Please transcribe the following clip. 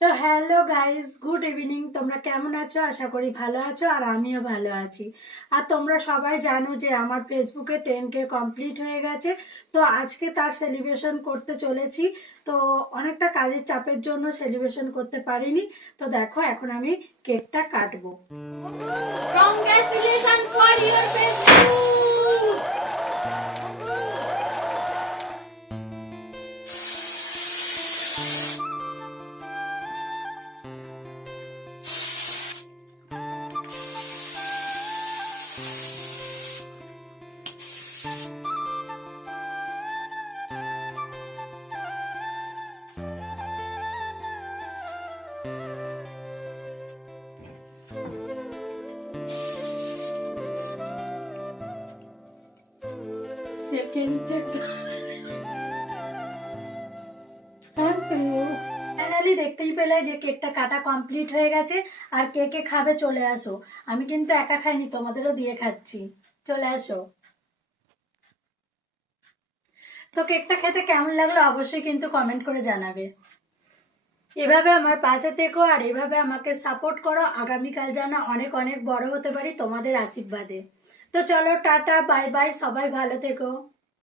তো hello guys, good evening. তোমরা কেমন আছো? আশা করি ভালো আছো, আর আমিও ভালো আছি। আর তোমরা সবাই জানো যে আমার ফেসবুকে 10K কমপ্লিট হয়ে গেছে। তো আজকে তার সেলিব্রেশন করতে চলেছি। তো অনেকটা কাজের চাপের জন্য সেলিব্রেশন করতে পারিনি। তো দেখো, এখন আমি কেকটা কাটবো। Congratulations for your Facebook! Finally দেখতেই পেলে যে কেকটা কাটা কমপ্লিট হয়ে গেছে। আর কে কে খাবে চলে আসো। আমি কিন্তু একা খাইনি, তোমাদেরও দিয়ে খাচ্ছি। চলে আসো। তো কেকটা খেতে কেমন লাগলো অবশ্যই কিন্তু কমেন্ট করে জানাবে। এভাবে আমার পাশে থেকো আর এভাবে আমাকে সাপোর্ট করো, আগামীকাল যেন অনেক অনেক বড় হতে পারি তোমাদের আশীর্বাদে। তো চলো, টাটা, বাই বাই, সবাই ভালো থেকো।